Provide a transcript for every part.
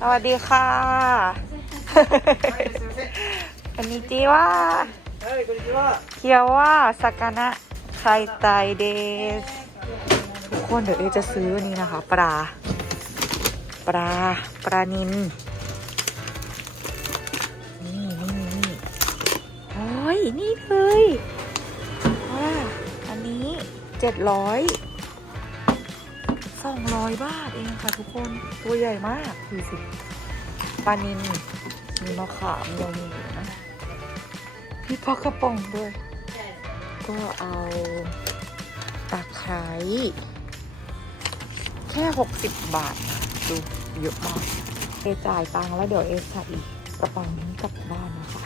สวัสดีค่ะ こんにちは。はい、こんにちは。今日は魚買いたいですทุกคนเดี๋ยวเอจะซื้อนี่นะคะ ปลา ปลา ปลานินนี่นี่นี่โอ้ย นี่เลยว่าอันนี้เจ็ดร้อย สองร้อยบาทเองค่ะทุกคนตัวใหญ่มากดูสิปลานินมีมะขามยังมีนะมีปลากระป๋องด้วย ก็เอาตะไคร้แค่ 60 บาทนะดูเยอะมากเอจ่ายตังค์แล้วเดี๋ยวเอใส่กระเป๋านี้กลับบ้านนะคะ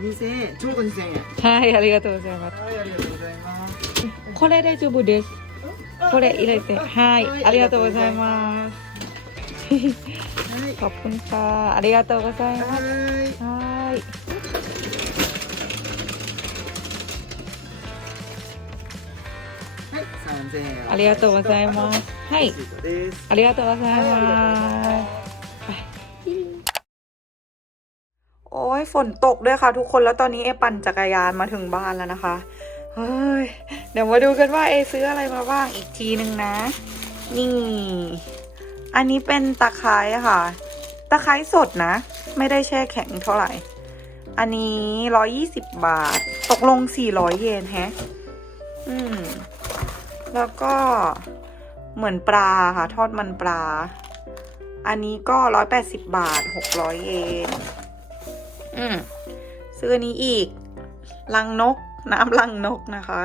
二千円ちょうど2000円。はいありがとうございます。はいありがとうございます。これ大丈夫です。これ入れて。はいありがとうございます。はいプンカーありがとうございます。はい。ありがとうございます。はい。ありがとうございます。 ฝนตกด้วยค่ะ ทุกคนแล้วตอนนี้เอปั่นจักรยานมาถึงบ้านแล้วนะคะเฮ้ยเดี๋ยวมาดูกันว่าเอซื้ออะไรมาบ้างอีกทีหนึ่งนะ นี่ อันนี้เป็นตะไคร้ค่ะ ตะไคร้สดนะ ไม่ได้แช่แข็งเท่าไหร่ อันนี้ร้อยี่สิบบาท ตกลงสี่ร้อยเยนแฮะ อืม แล้วก็เหมือนปลาค่ะ ทอดมันปลา อันนี้ก็ร้อยแปดสิบบาทหกร้อยเยน อืมซื้อนี้อีก ลังนก น้ำลังนกนะคะ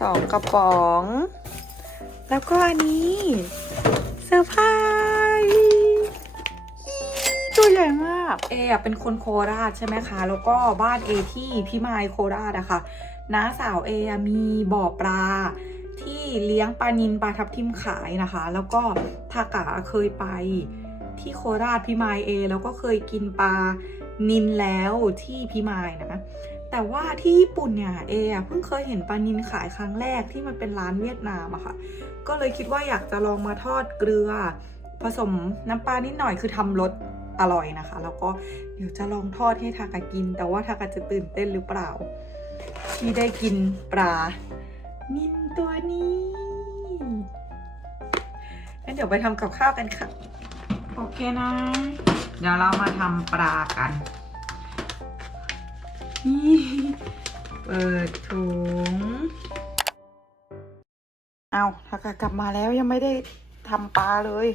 สองกระป๋อง แล้วก็อันนี้เซอร์ไพรส์ตัวใหญ่มาก เออะเป็นคนโคราชใช่ไหมคะ แล้วก็บ้านเอที่พิมายโคราชอะค่ะน้าสาวเออะมีบ่อปลาที่เลี้ยงปลานินปลาทับทิมขายนะคะ แล้วก็ทากะเคยไปที่โคราชพิมายเอ แล้วก็เคยกินปลา นินแล้วที่พิมายนะ แต่ว่าที่ญี่ปุ่นเนี่ยเออเพิ่งเคยเห็นปลานินขายครั้งแรกที่มันเป็นร้านเวียดนามอะค่ะ ก็เลยคิดว่าอยากจะลองมาทอดเกลือ ผสมน้ำปลานิดหน่อยคือทำรสอร่อยนะคะ แล้วก็เดี๋ยวจะลองทอดให้ทากากิน แต่ว่าทากาจะตื่นเต้นหรือเปล่า ที่ได้กินปลานินตัวนี้งั้นเดี๋ยวไปทำกับข้าวกันค่ะ โอเคนะ ดี๋ยวเรามาทำปลากัน นี่เปิดถุง เอาถ้ากลับมาแล้วยังไม่ได้ทำปลาเลย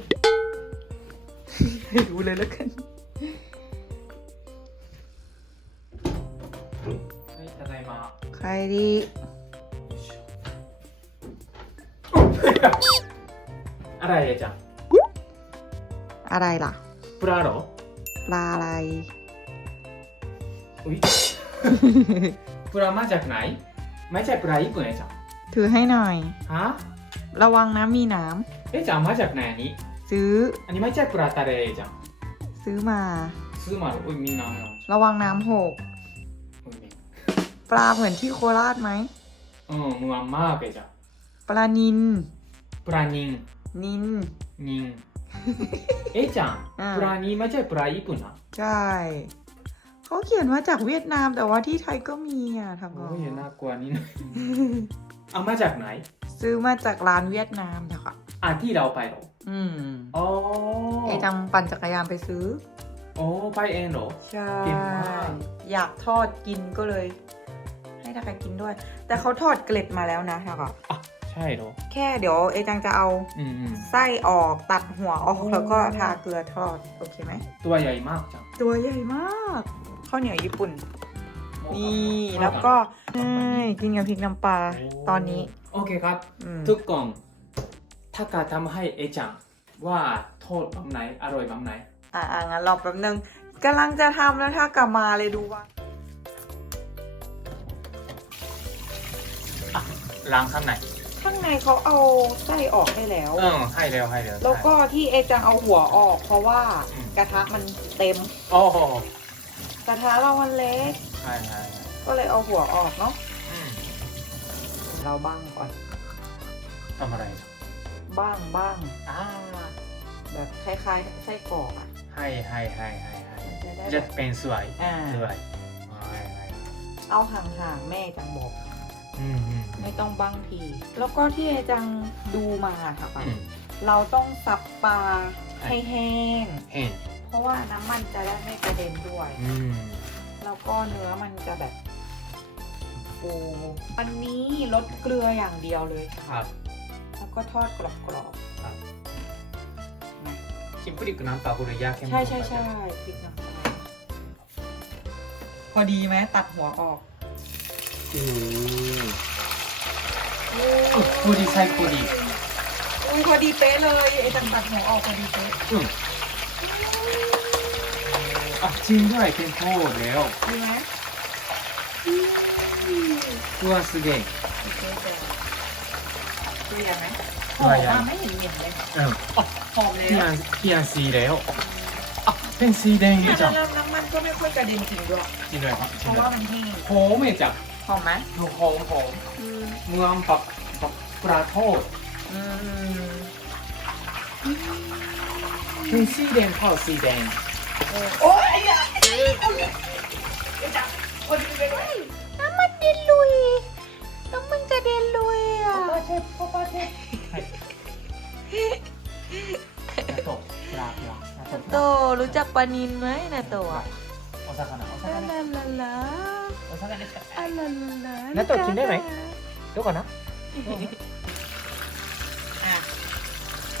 ให้ดูเลยแล้วกัน はい、ただいま。 ใครดี あら、えちゃん。 อะไรล่ะ プラロ ปลาอะไร อุ๊ย ปลามาจากไหน ไม่ใช่ปลาญี่ปุ่นนะจ๊ะถือให้หน่อย ฮะระวังนะมีน้ำเอ๊ะจะอมาจากไหนนี้ซื้อ อันนี้ไม่ใช่ปลาตะเลจ้ะซื้อมา ซื้อมาอุ้ยมีน้ำแล้วระวังน้ำหกปลาเหมือนที่โคราชไหม อืมมัวมากเลยจ้ะปลานิน ปลานิงนิน นิง เอ๊ะจังอ่า ปลานี้ไม่ใช่ปลาญี่ปุ่นนะใช่ เขาเขียนว่าจากเวียดนามแต่ว่าที่ไทยก็มีอะทำก่โอ้อยน่ากลัวนี่นะ เอามาจากไหน ซื้อมาจากร้านเวียดนามนะคะอะที่เราไปเหรออืมอ๋อไอจังปั่นจักรยานไปซื้อ โอ้ไปเองเหรอ ใช่อยากทอดกินก็เลย ให้ทักกินด้วย แต่เขาทอดเกล็ดมาแล้วนะค่ะก็อะ ใช่เหรอ แค่เดี๋ยวเอจังจะเอาอืมอืมไส้ออกตัดหัวออกโอ้แล้วก็ทาเกลือทอด โอเคไหม ตัวใหญ่มากจังตัวใหญ่มากข้าวเหนียวญี่ปุ่น นี่โอ้แล้วก็ใช่กินกับพริกน้ำปลาตอนนี้โอเคครับ อืมทุกคนถ้ากาทำให้เอจังว่าโทษแบบไหนอร่อยแบบไหน อ่างั้นรอแป๊บนึงกำลังจะทำแล้วถ้ากลับมาเลยดูว่า ล้างข้างใน ข้างในเขาเอาไส้ออกให้แล้ว เออให้แล้วให้แล้วแล้วก็ที่เอจังเอาหัวออก เพราะว่ากระทะมันเต็ม โอ้โหกระทะเรามันเล็ก ใช่ใช่ก็เลยเอาหัวออกเนาะเราบ้างก่อน ทำอะไรบ้างบ้างอ่าแบบคล้ายๆไส้กรอกอะให้ให้ให้ให้ให้จะเป็นสวยอ่าสวยเอาห่างๆแม่จังบอก ไม่ต้องบ้งที แล้วก็ที่ไอจังดูมาค่ะปะเราต้องซับปลาให้แห้ง เพราะว่าน้ำมันจะได้ไม่กระเด็นด้วย แล้วก็เนื้อมันจะแบบฟูวันนี้ลดเกลืออย่างเดียวเลยครัแล้วก็ทอดกรอบๆชิมพริกกับน้ำปลาบุริยาเข้ใช่ใช่ใช่พริกน้ำปลาพอดีไหมตัดหัวออก พอดีใช่พอดีอุ้ยพอดีเป๊ะเลยไอ้ตังตัดหัวออกพอดีเป๊ะอืมอะจริงด้วยเป็นโทษแล้วดีไหมอืมตัวสุดเด็กเป๊ะเลยตัวใหญ่ไหมหอมมากไม่เห็นเหม็นเลยเออหอมเลยพี่อันพี่อันสีแล้วอะเป็นสีแดงเลยจ้ะแล้วน้ำมันก็ไม่ค่อยกระเด็นถึงด้วยจริงด้วยครับเพราะว่ามันแห้งโหไม่จ้ะ อมไหมหอมหอมอืมเมืองปักปักปลาทอดอืมเป็นสีแดงข้าวสีแดงโอ้ยอย่าเอ้ยเอาเลยไอ้จังพอดีเลยน้ำมันเด็นลุยน้ำมันกระเด็นลุยอะป้าเชฟป้าเชฟはいนาโตะปลาปลานาโตะโตรู้จักปลานินไหมนะโตอะโอซาก้าโอซาอะก้าลาลาลา เท่านะงั้วตัวกินได้ไหม เดี๋ยวก่อนนะ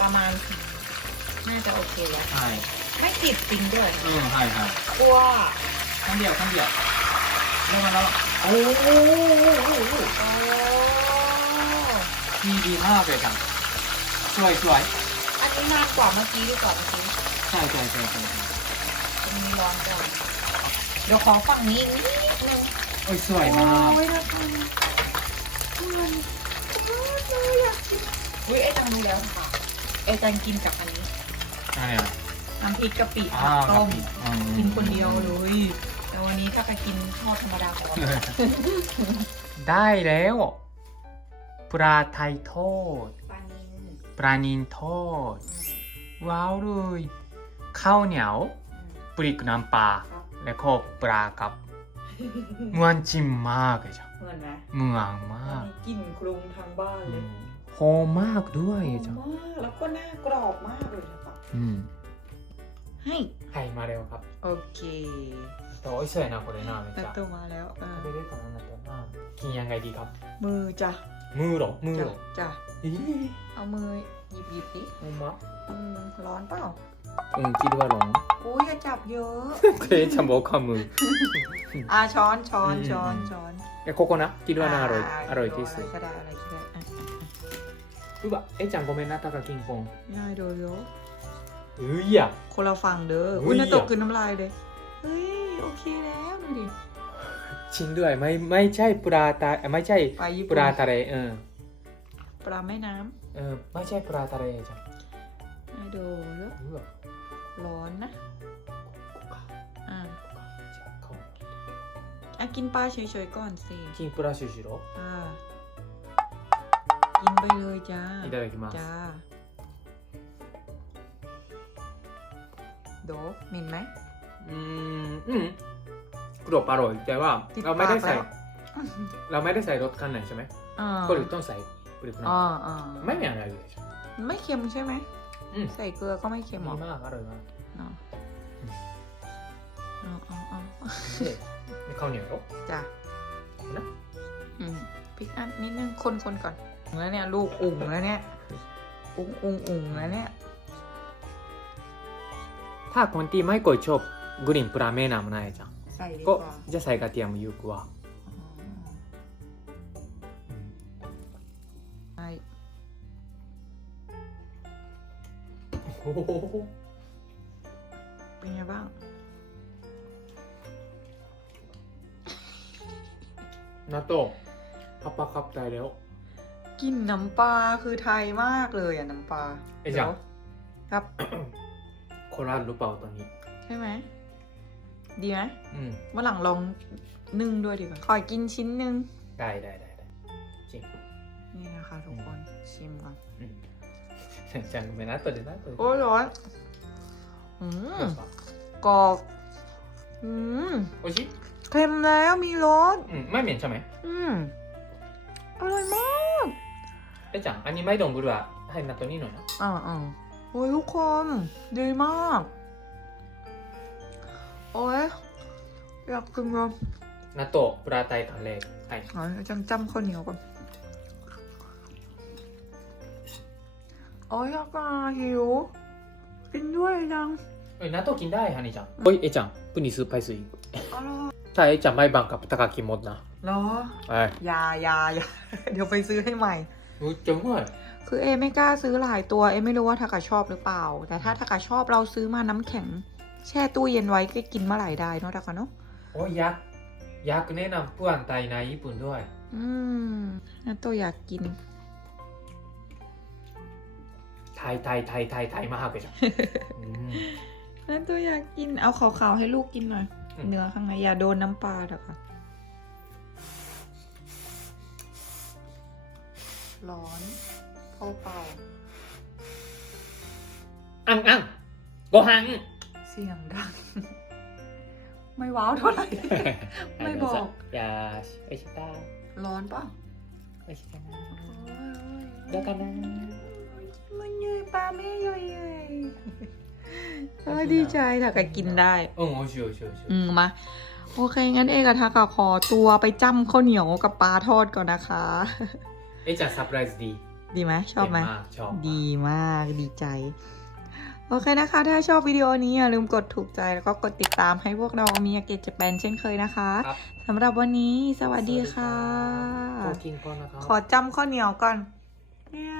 ประมาณน่าจะโอเคแล้ว ใช่ไม่ติดจริงด้วยอือใช่ใช่กลัวครั้งเดียวครั้งเดียวเริ่มแล้วโอ้โหโอ้ดีดีมากเลยครับสวยสวยอันนี้มากกว่าเมื่อกี้ดีกว่าเมื่อกี้ใช่ใช่ใช่ใช่ร้ร้อนก่อนเดี๋ยวขอฝั่งนี้อีก อ้ยสวยมากโอ้ยราคาเหมืนมากเลยอยากฮ้ยไอ้จังรู้แล้วค่ะไอ้จังกินกับอันนี้อะไรอะน้ำพริกกะปิผักต้มกินคนเดียวเลยแต่วันนี้ถ้าไปกินทอดธรรมดาของเราได้แล้ว ปลาไทยทอดปลานินปลานินทอด ว้าวเลยข้าวเหนียวปริกน้ำปลาและก็ปลากับ มวนจิมมากเลยจ้ะเหมือนไหมเมืองมากมีกลิ่นคลุ้งทางบ้านเลยหอมมากด้วยจ้ะมากแล้วก็หน้ากรอบมากเลยนะครัอืมให้ให้มาเร็วครับโอเคตัว่าสวยนะคนเลยนะตัะตัวมาแล้วอ่าไม่ได้ตอนนั้นแตัวน่ากินยังไงดีครับ มือจ้ะมือหรอมือหรอจ้ะเอามือหยิบหยิบดิมือร้อนเปล่า 응, 기르바 롱. งอุ้.ยจับเย.อะเฉาช้อนช้อนช้อนช้อนโคโค่นกินด้วยหน้าอร่อยอร่อยที่สุด.ก็ได้อะไรก็ได้อแบบไอ้จัง우 와, 애짱 고멘 나타가 킹 콩. ง่ายโดยเยอะอุ้ยอะ.คนเราฟังเด้อ อุ้ยเฮ้ย น่าตกคืนน้ำลายเลย เฮ้ย โอเคแล้วดูดิ 진도 야, 마이 마이 차이 브라 타, 마이 차이 ไปญี่ปลาทะ브라เออ.ปลาแม่น้ำเออไม่ใ 응, 마이차า브ะ타 레. 자. ำงไายโดยเยอะ. ร้อนนะ อ่า じゃあ顔 อ่ะกินปลาเฉยๆก่อนสิ 金プラシュシロ อ่า กินไปเลยจ้า いただきます จ้า โดเหมินไหม うーんうんกรอบอร่อยแต่ว่า ติด เราไม่ได้ ปาก ใส่ แล้ว เราไม่ได้ใส่รสกันไหนใช่ไหม อ่า ก็เลยต้องใส่ปริกน้ อ่าอ่า ำไม่มีอะไรเลยใช่ไหม ไม่เค็มใช่ไหม อืมใส่เกลือก็ไม่เค็มหรดีอกมากอร่อยมากเนาะอืมเอาเอาเอาでข้าวเหนียว จ้ะนะ อืมพริกอันนิดนึงคนคนก่อนแล้วเนี่ย ลูกอุ่งแล้วเนี่ย อุ่งอุ่งอุ่งแล้วเนี่ย ถ้าคนที่ไม่ค่อยชอบกลิ่นปลาแม่น้ำนายจังใส่ดีกก็ว่า จะใส่กระเทียมเยอะกว่า โอ้โหเป็นไงบ้าง นาโตะパパขับใจแล้วกลินน้ำปลาคือไทยมากเลยอะน้ำปลาไอ้จังเดี๋ยวครับ โคราชหรือเปล่าตอนนี้ ใช่ไหม ดีไหมอืม วันหลังลองนึ่งด้วยดีกว่าขอกินชิ้นหนึ่งได้ได้ได้ได้จริง นี่นะคะทุกคนชิมก่อน จังๆไปนะเปิดเลยนะเปิดโอ้ร้อนอืมกรอบอืมโอชิเค็มแล้วมีรสอืมไม่เหม็นใช่ไหมอืมอร่อยมากไอ้จังอันนี้ไม่ดองกุหลาบให้มาตัวนี้หน่อยนะอ่าอ่าโอ้ยทุกคนดีมาก โอ้ยอยากกินเลยนาโตะปลาไตทะเลไอ้จังจำข้าวเหนียวก่อน โอ้ยอยากมาหิว กินด้วยยัง おい納豆金だいハニーちゃんおいえちゃんプニスパイスイ อร่อย さあえちゃん毎晩か高きもんな เหรอ はい อยาอยาอยา เดี๋ยวไปซื้อให้ใหม่ めっちゃうまい คือเอไม่กล้าซื้อหลายตัว เอไม่รู้ว่าทากาชอบหรือเปล่า แต่ถ้าทากาชอบเราซื้อมาน้ำแข็ง แช่ตู้เย็นไว้ก็กินเมื่อไหร่ได้เนาะทากาเนาะ おいや焼くねなんプアンタイナイプンด้วย อืมนั่นตัวอยากกิน ไทยไทยไทยไทยไทยมากเลยจ้ะอืม นั่นตัวอยากกิน เอาขาวๆให้ลูกกินหน่อย อืม เนื้อข้างในอย่าโดนน้ำปลาเถอะค่ะ ร้อนพอเป่า อังอังご飯 เสียงดัง ไม่ว้าวเท่าไหร่ ไม่บอก いやーしおいしかった ร้อนปะ おいしかなどうかな มันเยย ปลาไม่เยยเยยเอ้ยดีใจถ้ากะกินได้ うんおいしいおいしいおいしい อืมมา โอเค งั้นเอกกับทากะขอตัวไปจ้ำข้าวเหนียวกับปลาทอดก่อนนะคะ えちゃんサプライズดี ดีไหมชอบไหม เก่งากชอบ ดีมากดีใจ โอเคนะคะ ถ้าชอบวิดีโอนี้อย่าลืมกดถูกใจแล้วก็กดติดตามให้พวกเรามีอาเกจแปนเช่นเคยนะคะ ครับ สำหรับวันนี้สวัสดีค่ะ โกกินก่อนนะครับ ขอจำข้าวเหนียวก่อนเนี่ย